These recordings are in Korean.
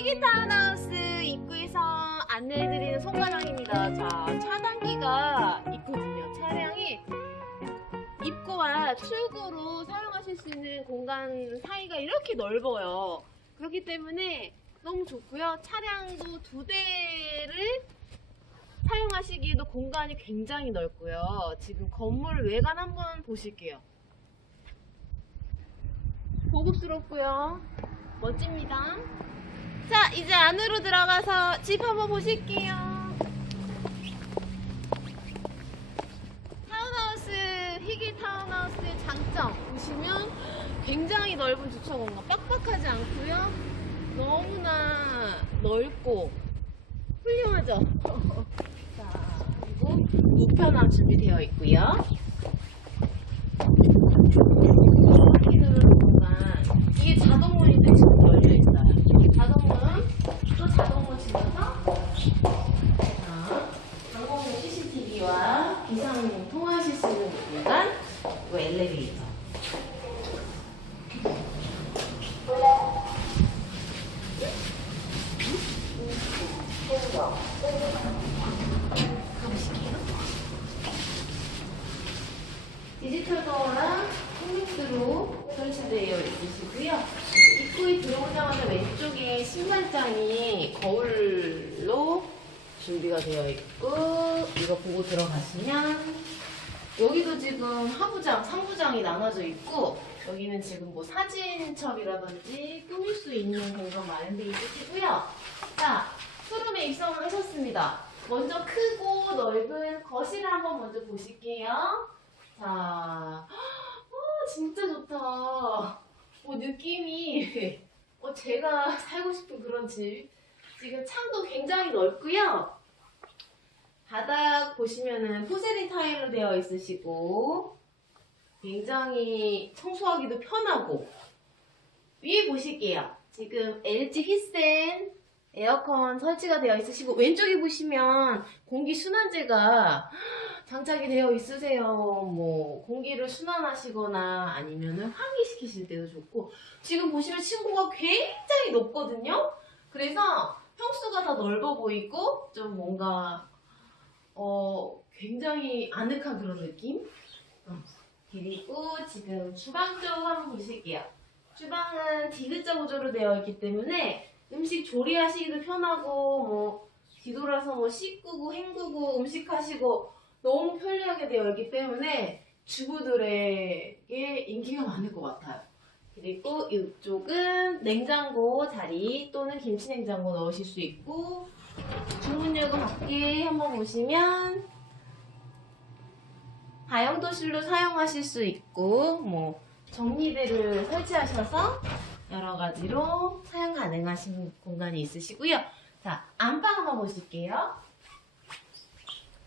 희귀 타운하우스 입구에서 안내해드리는 송가랑입니다. 자, 차단기가 있거든요. 차량이 입구와 출구로 사용하실 수 있는 공간 사이가 이렇게 넓어요. 그렇기 때문에 너무 좋고요. 차량도 두 대를 사용하시기에도 공간이 굉장히 넓고요. 지금 건물 외관 한번 보실게요. 고급스럽고요. 멋집니다. 자, 이제 안으로 들어가서 집 한번 보실게요. 타운하우스, 희귀 타운하우스의 장점 보시면 굉장히 넓은 주차 공간, 빡빡하지 않고요. 너무나 넓고 훌륭하죠. 자, 그리고 우편함 준비되어 있고요. 공간. 이게 자동문인데 지금 열려 있어요. 자동문, 또 자동문 집어서 자, 항공기 CCTV와 비상 통화하실 수 있는 공간, 그리고 엘리베이터. 디지털 도어랑 통믹스로 설치되어 있으시고요. 입구에 들어오자마자 왼쪽에 신발장이 거울로 준비가 되어 있고 이거 보고 들어가시면 여기도 지금 하부장, 상부장이 나눠져 있고 여기는 지금 뭐 사진첩이라든지 꾸밀 수 있는 공간 마련되어 있으시고요. 자, 투룸에 입성을 하셨습니다. 먼저 크고 넓은 거실을 한번 먼저 보실게요. 자, 어, 진짜 좋다. 어, 느낌이, 어, 제가 살고 싶은 그런 집. 지금 창도 굉장히 넓고요. 바닥 보시면은 포세린 타일로 되어 있으시고, 굉장히 청소하기도 편하고, 위에 보실게요. 지금 LG 히센 에어컨 설치가 되어 있으시고, 왼쪽에 보시면 공기 순환제가 장착이 되어 있으세요. 뭐 공기를 순환하시거나 아니면은 환기시키실 때도 좋고 지금 보시면 층고가 굉장히 높거든요. 그래서 평수가 더 넓어 보이고 좀 뭔가 어 굉장히 아늑한 그런 느낌. 어, 그리고 지금 주방 쪽 한번 보실게요. 주방은 디귿자 구조로 되어 있기 때문에 음식 조리하시기도 편하고 뭐 뒤돌아서 뭐 씻고 헹구고 음식 하시고 너무 편리하게 되어 있기 때문에 주부들에게 인기가 많을 것 같아요. 그리고 이쪽은 냉장고 자리 또는 김치 냉장고 넣으실 수 있고 주문열고 밖에 한번 보시면 다용도실로 사용하실 수 있고 뭐 정리대를 설치하셔서 여러 가지로 사용 가능하신 공간이 있으시고요. 자 안방 한번 보실게요.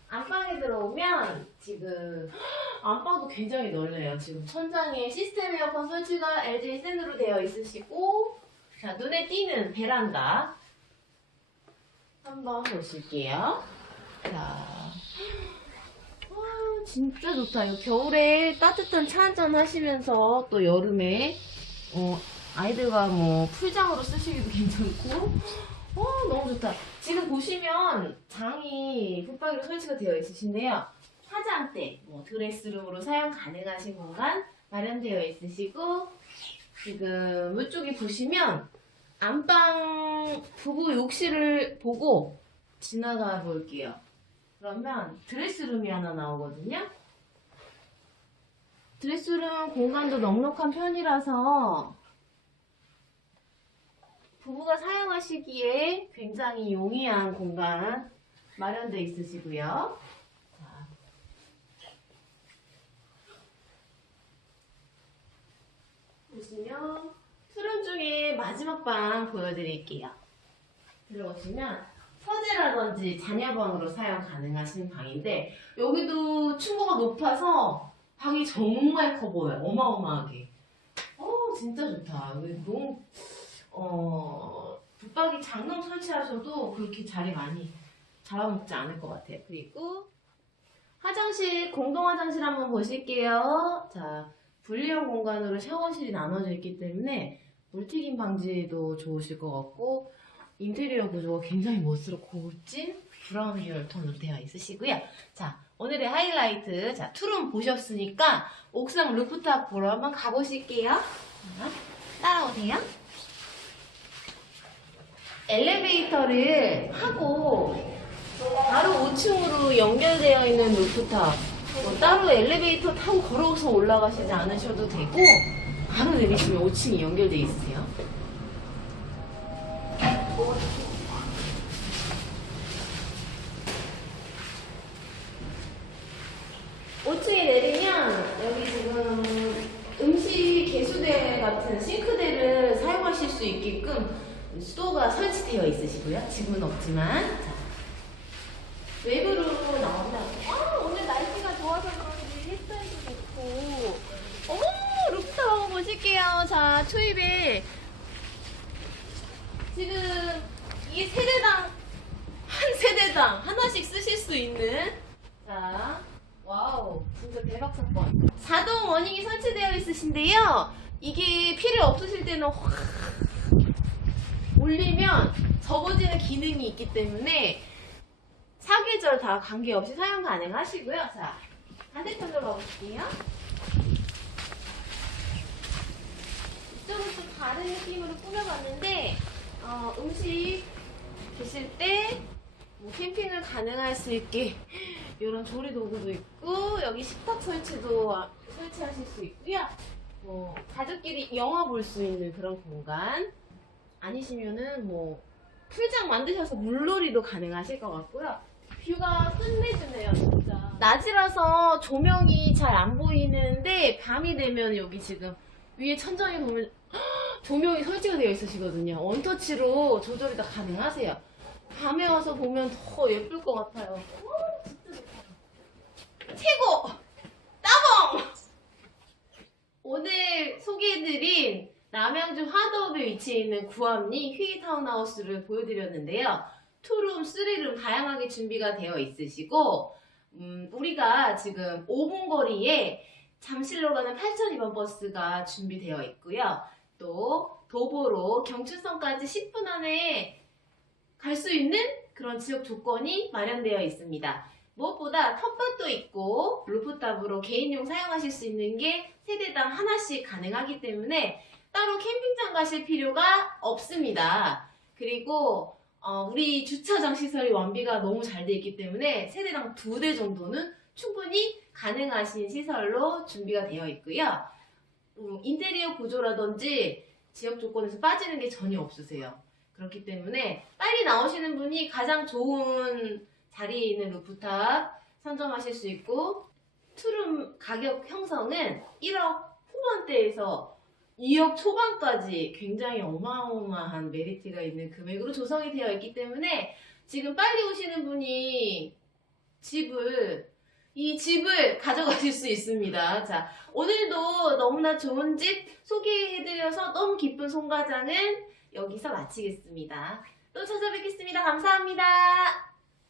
안방에 들어오면 지금 안방도 굉장히 넓네요. 지금 천장에 시스템 에어컨 설치가 LG 센으로 되어 있으시고 자 눈에 띄는 베란다 한번 보실게요. 자, 와 진짜 좋다. 이거 겨울에 따뜻한 차 한잔 하시면서 또 여름에 어, 아이들과 뭐 풀장으로 쓰시기도 괜찮고 어, 너무 좋다. 지금 보시면 장이 붙박이로 설치가 되어 있으신데요. 화장대, 뭐 드레스룸으로 사용 가능하신 공간 마련되어 있으시고 지금 이쪽에 보시면 안방 부부 욕실을 보고 지나가 볼게요. 그러면 드레스룸이 하나 나오거든요. 드레스룸 공간도 넉넉한 편이라서 부부가 사용하시기에 굉장히 용이한 공간 마련되어 있으시고요. 자. 보시면 중에 마지막 방 보여드릴게요. 들어오시면 서재라든지 자녀방으로 사용 가능하신 방인데 여기도 층고가 높아서 방이 정말 커 보여요. 어마어마하게. 어 진짜 좋다. 여기 너무 어, 붙박이 장롱 설치하셔도 그렇게 자리 많이 잡아먹지 않을 것 같아요. 그리고 화장실, 공동 화장실 한번 보실게요. 자, 분리형 공간으로 샤워실이 나눠져 있기 때문에 물튀김 방지도 좋으실 것 같고, 인테리어 구조가 굉장히 멋스럽고 고급진 브라운 계열 톤으로 되어 있으시고요. 자, 오늘의 하이라이트. 자, 투룸 보셨으니까 옥상 루프탑 보러 한번 가보실게요. 자, 따라오세요. 엘리베이터를 하고 바로 5층으로 연결되어 있는 루프탑. 뭐 따로 엘리베이터 타고 걸어서 올라가시지 않으셔도 되고 바로 내리시면 5층이 연결되어 있으세요. 오층에 내리면 여기 지금 음식 개수대 같은 싱크대를 사용하실 수 있게끔 수도가 설치되어 있으시고요. 지금은 없지만 자, 외부로 나온다. 아 오늘 날씨가 좋아서 그런지 햇살도 좋고 어머 루프탑 한번 보실게요. 자 초입에 지금 이 세대당 한 세대당 하나씩 쓰실 수 있는 자 와우 진짜 대박 사건. 4동 워닝이 설치되어 있으신데요. 이게 필요 없으실 때는 확 올리면 접어지는 기능이 있기 때문에 사계절 다 관계없이 사용 가능하시고요. 자 반대편으로 가볼게요 이쪽은 좀 다른 느낌으로 꾸며봤는데 어, 음식 드실 때 뭐 캠핑을 가능할 수 있게 이런 조리 도구도 있고 여기 식탁 설치도 아- 설치하실 수 있고요. 뭐 가족끼리 영화 볼 수 있는 그런 공간 아니시면은 뭐 풀장 만드셔서 물놀이도 가능하실 것 같고요. 뷰가 끝내주네요, 진짜. 낮이라서 조명이 잘 안 보이는데 밤이 되면 여기 지금 위에 천장에 보면 조명이 설치가 되어 있으시거든요. 원터치로 조절이 다 가능하세요. 밤에 와서 보면 더 예쁠 것 같아요. 오, 진짜 좋다. 최고! 따봉! 오늘 소개해드린 남양주 하드업에 위치해 있는 구암리 휘 타운하우스를 보여드렸는데요. 투룸, 쓰리룸 다양하게 준비가 되어 있으시고 음, 우리가 지금 5분 거리에 잠실로 가는 8002번 버스가 준비되어 있고요. 또 도보로 경춘선까지 10분 안에 갈 수 있는 그런 지역 조건이 마련되어 있습니다. 무엇보다 텃밭도 있고 루프탑으로 개인용 사용하실 수 있는 게 세대당 하나씩 가능하기 때문에 따로 캠핑장 가실 필요가 없습니다. 그리고 어, 우리 주차장 시설이 완비가 너무 잘 되어 있기 때문에 세대당 두 대 정도는 충분히 가능하신 시설로 준비가 되어 있고요. 음, 인테리어 구조라든지 지역 조건에서 빠지는 게 전혀 없으세요. 그렇기 때문에 빨리 나오시는 분이 가장 좋은 자리에 있는 루프탑 선점하실 수 있고 투룸 가격 형성은 1억 후반대에서 2억 초반까지 굉장히 어마어마한 메리트가 있는 금액으로 조성이 되어 있기 때문에 지금 빨리 오시는 분이 집을 이 집을 가져가실 수 있습니다. 자, 오늘도 너무나 좋은 집 소개해드려서 너무 기쁜 송가장은 여기서 마치겠습니다. 또 찾아뵙겠습니다. 감사합니다.